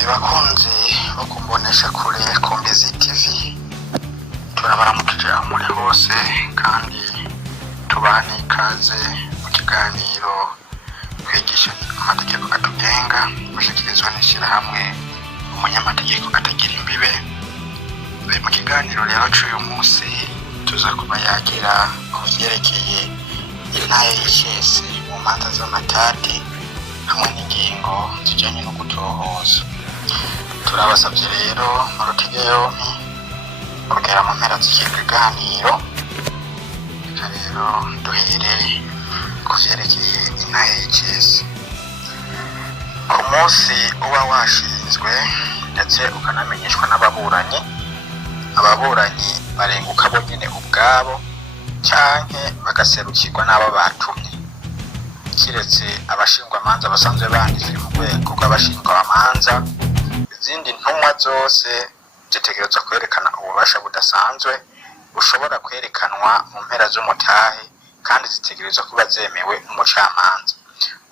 Bakunzi bo kumbonesha kure Kumbizi TV, turabaramukije aho muri hose kandi tubane ikaze mu kiganiro kwigisha amategeko atugenga gushikirizwa n'ishirahamwe umunyamategeko atagira imbibe. Mu kiganiro rero c'uyu munsi tuza kuba yagira ku vyerekeye intahe y'icese mu manza z'amatati hamwe n'ingingo zijanye no gutohoza. Turabasavye rero mu rutege yompi kugera mu mpera z'iki kiganiro. Reka rero duhere ku vyerekeye intahe y'icese. Ku munsi uba washinzwe ndetse ukanamenyeshwa n'ababuranyi, ababuranyi barenguka bo nyene ubwabo canke bagaserukirwa n'abo batumye, kiretse abashingwamanza basanzwe banditse mu rwego rw'abashingwamanza. Izindi ntumwa zose zitegerezwa kwerekana ububasha budasanzwe bushobora kwerekanwa mu mpera z'umutahe kandi zitegerezwa kuba zemewe n'umucamanza.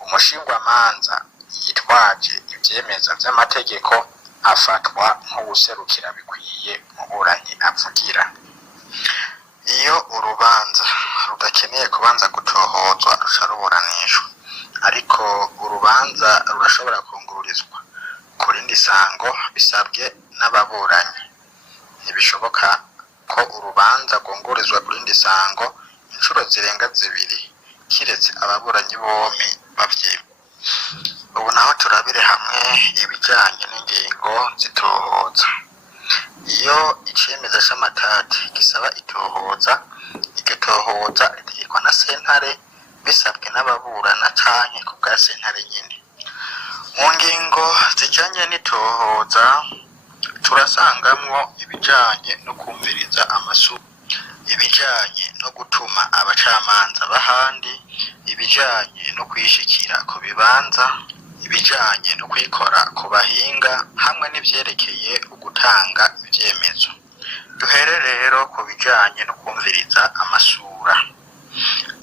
Umushingwamanza yitwaje ivyemeza vy'amategeko afatwa nk'uwuserukira bikwiye umuburanyi avugira. Iyo urubanza rudakeneye kubanza gutohozwa ruca ruburanishwa, ariko urubanza rurashobora kungururizwa ku rindi sango bisabwe n'ababuranyi. Ntibishoboka ko urubanza rwungururizwa ku rindi sango incuro zirenga zibiri kiretse ababuranyi bompi bavyemeye. Ubu naho turabire hamwe ibijanye n'ingingo zitohoza. Iyo icemeza c'amatati gisaba itohoza, iryo tohoza ritegekwa na sentare bisabwe n'ababurana canke ku bwa sentare nyene. Mu ngingo zijanye n'itohoza turasangamwo ibijanye no kumviriza amasura, ibijanye no gutuma abacamanza b'ahandi, ibijanye no kwishikira ku bibanza, ibijanye no kwikora ku bahinga hamwe n'ivyerekeye ugutanga ivyemezo. Duhere rero ku bijanye no kumviriza amasura.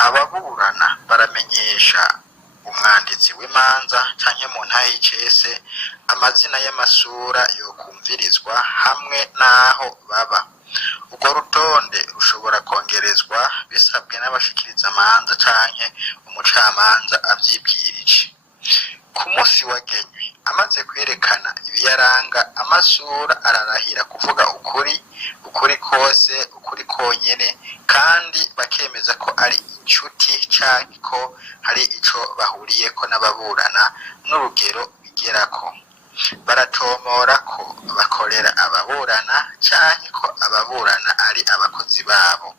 Ababurana baramenyesha umwanditsi w'imanza canke mu ntahe y'icese amazina y'amasura yokumvirizwa hamwe n'aho baba. Urwo rutonde rushobora kongerezwa bisabwe n'abashikiriza amanza canke umucamanza avyibwirije. Ku munsi wagenywe amaze kwerekana ibiyaranga amasura ararahira kuvuga ukuri kose, ukuri konyene, kandi bakemeza ko ari inshuti canke ko hari ico bahuriyeko n'ababurana n'urugero bigerako. Baratomora ko bakorera ababurana canke ko ababurana ari abakozi babo.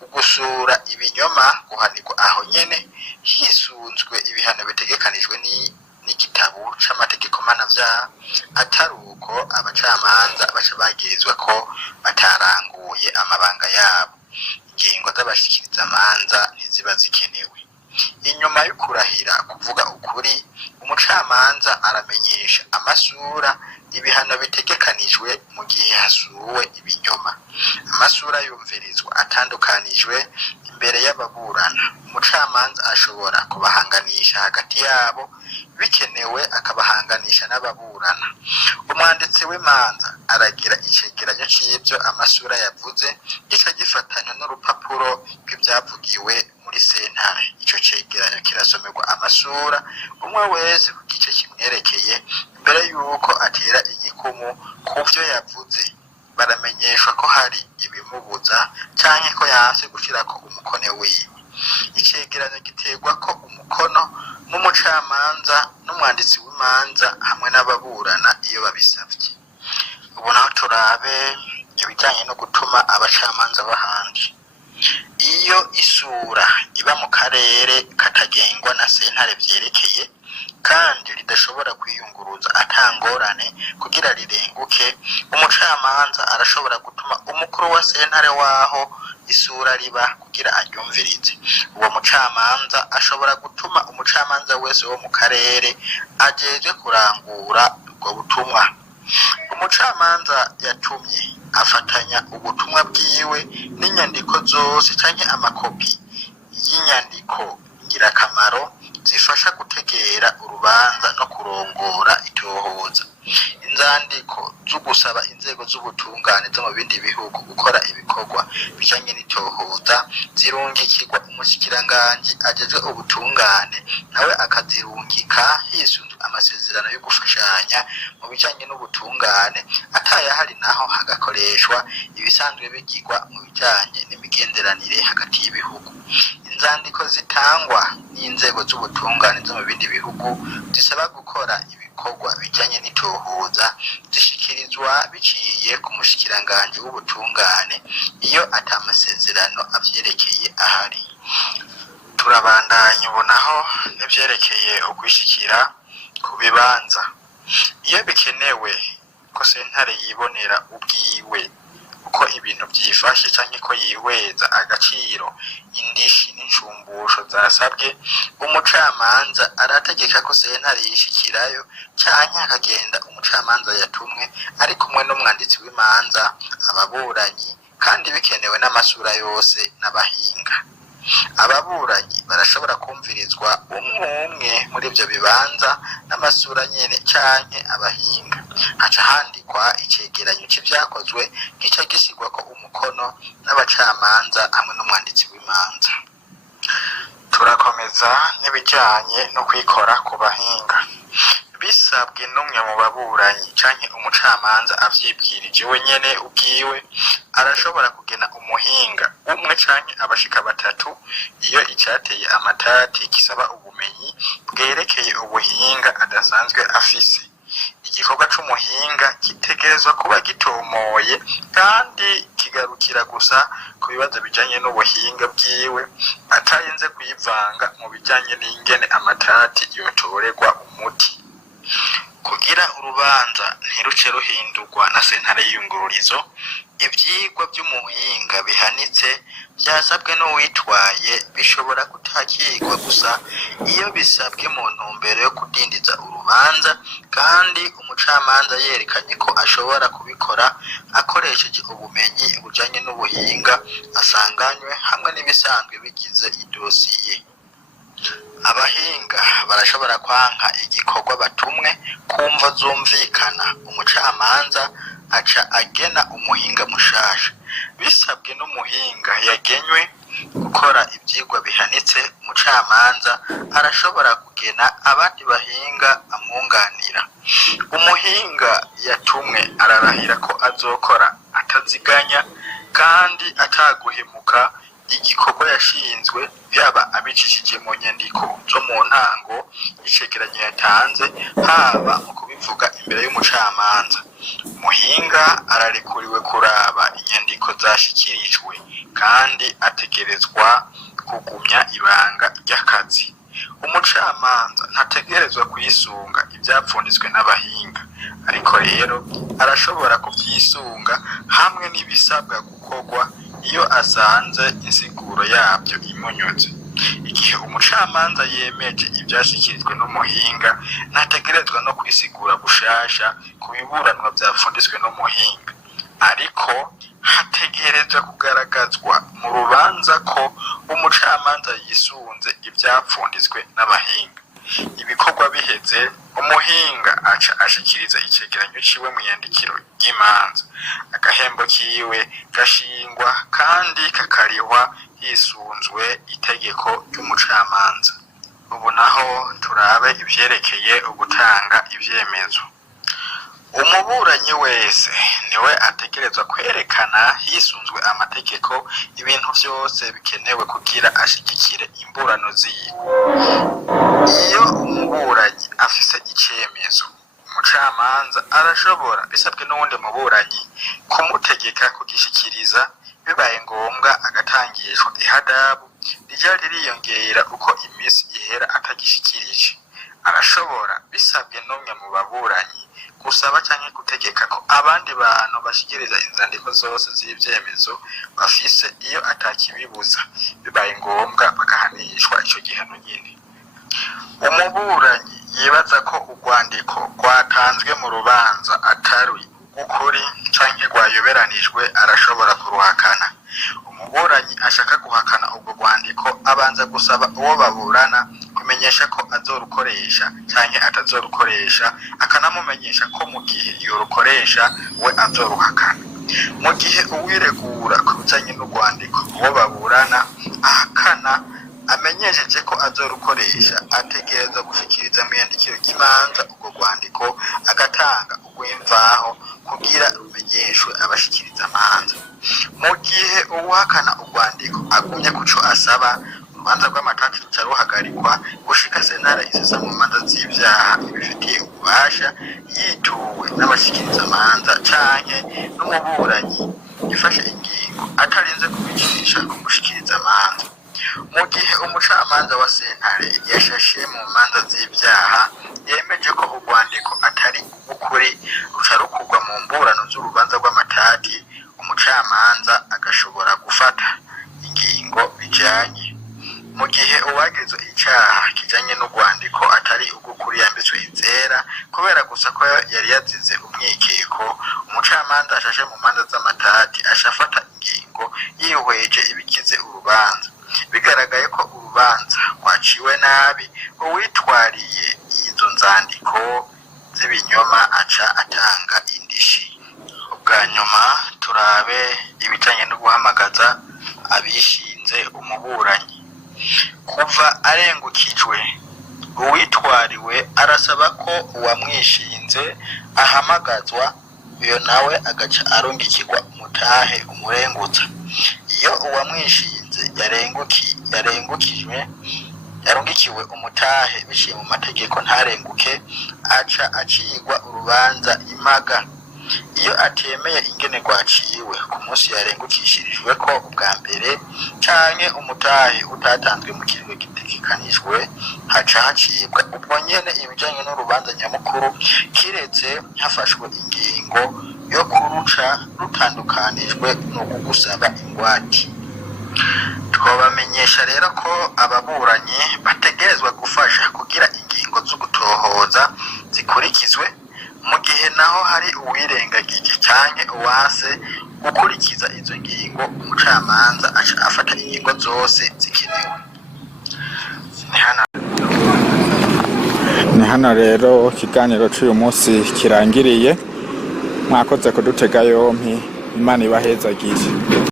Ugusura ibinyoma guhanirwa aho nyene hisunzwe ibihano bitegekanijwe n'igitabo c'amategeko mpanavyaha, atari uko abacamanza baca bagirizwa ko bataranguye amabanga yabo. Ingingo z'abashikiriza amanza ntiziba zikenewe. Inyuma yo kurahira kuvuga ukuri, umucamanza aramenyesha amasura ibihano bitegekanijwe mu gihe hasuwe ibinyoma. Amasura yumvirizwa atandukanijwe imbere y'ababurana. Umucamanza ashobora kubahanganisha hagati yabo, bikenewe akabahanganisha n'ababurana. Umwanditsi w'imanza aragira icegeranyo c'ivyo amasura yavuze, gica gifatanywa n'urupapuro rw'ivyavugiwe muri sentare. Ico cegeranyo kirasomerwa amasura umwe wese ku gice kimwerekeye mbere yuko atera igikumu ku vyo yavuze. Baramenyeshwa ko hari ibimubuza canke ko yanse gushirako umukono wiwe. Icegeranyo giterwa ko umukono n'umucamanza n'umwanditsi w'imanza hamwe n'ababurana iyo babisavye. Ubu naho turabe ibijanye no gutuma abacamanza b'ahandi. Iyo isura iba mu karere katagengwa na sentare vyerekeye kandi ridashobora kwiyunguruza atangorane kugira rirenguke, umucamanza arashobora gutuma umukuru wa sentare waho isura riba kugira aryumvirize. Uwo mucamanza ashobora gutuma umucamanza wese wo mu karere ajejwe kurangura ubwo butumwa. Umucamanza yatumye afatanya ubutumwa bwiwe n'inyandiko zose canke amakopi y'inyandiko ngirakamaro zifasha gutegera urubanza no kurongora itohoza. inzandiko zo gusaba inzego z'ubutungane zo mu bindi bihugu gukora ibikorwa bijanye n'itohoza zirungikirwa umushikiranganji ajejwe ubutungane nawe akazirungika hisunzwe amasezerano yo gufashanya mu bijanye n'ubutungane, atayahari naho hagakoreshwa ibisanzwe bigirwa mu bijanye n'imigenderanire hagati y'ibihugu. Inzandiko zitangwa n'inzego z'ubutungane zo mu bindi bihugu zisaba gukora ibikorwa bijanye n'itohoza zishikirizwa biciye ku mushikiranganji w'ubutungane iyo atamasezerano avyerekeye ahari. Turabandanya ubonaho n'ivyerekeye ukwishikira ku bibanza. Iyo bikenewe ko sentare yibonera ubwiwe uko ibintu vyifashe canke ko yihweza agaciro indishi n'inshumbusho zasabwe, umucamanza arategeka ko sentare yishikirayo canke akagenda umucamanza yatumwe ari kumwe n'umwanditsi w'imanza, ababuranyi, kandi bikenewe n'amasura yose n'abahinga. Ababuranyi barashobora kumvirizwa umwe muri ivyo bibanza n'amasura nyene canke abahinga, haca handikwa icegeranyo c'ivyakozwe gica gisigwako umukono n'abacamanza hamwe n'umwanditsi w'imanza. Turakomeza n'ibijanye no kwikora ku bahinga. Bisabwe n'umwe mu baburanyi canke umucamanza avyibwirije wenyene ubwiwe, arashobora kugena umuhinga umwe canke abashika batatu iyo icateye amatati gisaba ubumenyi bwerekeye ubuhinga adasanzwe afise. Igikorwa c'umuhinga gitegerezwa kuba gitomoye kandi kigarukira gusa ku bibazo bijanye n'ubuhinga bwiwe, atarinze kuyivanga mu bijanye n'ingene amatati yotorerwa umuti. Kugira urubanza ntiruce ruhindurwa na sentare y'iyungururizo, ivyigwa vy'umuhinga bihanitse vyasabwe n'uwitwaye bishobora kutakirwa gusa iyo bisabwe mu ntumbero yo kudindiza urubanza, kandi umucamanza yerekanye ko ashobora kubikora akoresheje ubumenyi bujanye n'ubuhinga asanganywe hamwe n'ibisanzwe bigize idosiye. Abahinga barashobora kwanka igikorwa batumwe kumva zumvikana, umucamanza aca agena umuhinga mushasha. Bisabwe n'umuhinga yagenywe gukora ivyigwa bihanitse, umucamanza arashobora kugena abandi bahinga amwunganira. Umuhinga yatumwe ararahira ko azokora ataziganya kandi ataguhemuka igikorwa yashinzwe, byaba abicishije mu nyandiko zo mu ntango icegeranyo yatanze, haba mu kubivuga imbere y'umucamanza. Umuhinga ararekuriwe kuraba inyandiko zashikirijwe kandi ategerezwa kugumya ibanga ry'akazi. Umucamanza ntategerezwa kwisunga ivyapfunditswe n'abahinga, ariko rero arashobora kuvyisunga hamwe n'ibisabwa gukorwa iyo asanze insiguro yabyo imunyuze. Igihe umucamanza yemeje ivyashikirijwe n'umuhinga, ntategerezwa no kwisigura gushasha ku biburanwa vyapfunditswe n'umuhinga, ariko hategerezwa kugaragazwa mu rubanza ko umucamanza yisunze ivyapfunditswe n'abahinga. Ibikorwa biheze, umuhinga aca ashikiriza icegeranyo ciwe mu yandikiro ry'imanza. Agahembo kiwe gashingwa kandi kakarihwa hisunzwe itegeko ry'umucamanza. Ubu naho turabe ivyerekeye ugutanga ivyemezo. Umuburanyi wese niwe ategerezwa kwerekana hisunzwe amategeko ibintu vyose bikenewe kugira ashigikire imburano ziwe. Iyo umuburanyi afise icemezo, umucamanza arashobora bisabwe n'uwundi muburanyi kumutegeka kugishikiriza, bibaye ngombwa agatangishwa ihadabu rija ririyongera uko imisi ihera atagishikirije. Arashobora bisabwe n'umwe mu baburanyi gusaba canke gutegeka ko abandi bantu bashikiriza inzandiko zose z'ivyemezo bafise iyo atakibibuza, bibaye ngombwa bagahanishwa ico gihano nyene. Umuburanyi yibaza ko urwandiko rwatanzwe mu rubanza atari ukuri canke rwayoberanijwe arashobora kuruhakana. Umuburanyi ashaka guhakana ubwo rwandiko abanza gusaba uwo baburana kumenyesha ko azorukoresha canke atazorukoresha, akanamumenyesha ko mu gihe yorukoresha we azoruhakana. Mu gihe uwiregura ku bijanye n'urwandiko uwo baburana ahakana amenyesheje ko azorukoresha, ategerezwa gushikiriza mwiyandikiro ry'imanza urwo rwandiko, agatanga urw'imvaho kugira rumenyeshwe abashikiriza amanza. Mu gihe uwuhakana urwandiko agumye kuco asaba, urubanza rw'amatati ruca ruhagarikwa gushika sentare isesa mu manza z'ivyaha ibifitiye ububasha, yituwe n'abashikiriza amanza canke n'umuburanyi ifashe ingingo atarinze kubicisha ku mushikiriza amanza. Mu gihe umucamanza wa sentare yashashe mu manza z'ivyaha yemeje ko urwandiko atari ukuri, ruca rukurwa mu mburano z'urubanza rw'amatati, umucamanza agashobora gufata ingingo bijanye. Mu gihe uwagirizwa icaha kijanye n'urwandiko atari urw'ukuri yambitswe izera kubera gusa ko yari yazize umwikeko, umucamanza ashashe mu manza z'amatati ashafata ingingo yihweje ibigize urubanza. Bigaragaye ko urubanza rwaciwe nabi, uwitwariye izo nzandiko z'ibinyoma aca atanga indishi. Ubwa nyuma turabe ibijanye no guhamagaza abishinze umuburanyi. Kuva arengukijwe, uwitwariwe arasaba ko uwamwishinze ahamagazwa, uyo nawe agaca arungikirwa umutahe umurengutsa. Iyo uwamwishinze yarungikiwe umutahe biciye mu mategeko ntarenguke, aca acirwa urubanza impaga. Iyo atemeye ingene rwaciwe ku munsi yarengukishirijwe ko ubwa mbere canke umutahe utatanzwe mu kiringo gitegekanijwe, haca hacibwa ubwo nyene ibijanye n'urubanza nyamukuru, kiretse hafashwe ingingo yo kuruca rutandukanijwe no kugusaba ingwate. Twabamenyesha rero ko ababuranyi bategerezwa gufasha kugira ingingo zo gutohoza zikurikizwe, mu gihe naho hari uwirengagije canke uwase gukurikiza izo ngingo, umucamanza aca afata ingingo zose zikenewe. Ni hano rero ikiganiro c'uyu munsi kirangiriye. Mwakoze kudutega yompi, Imana ibahezagire.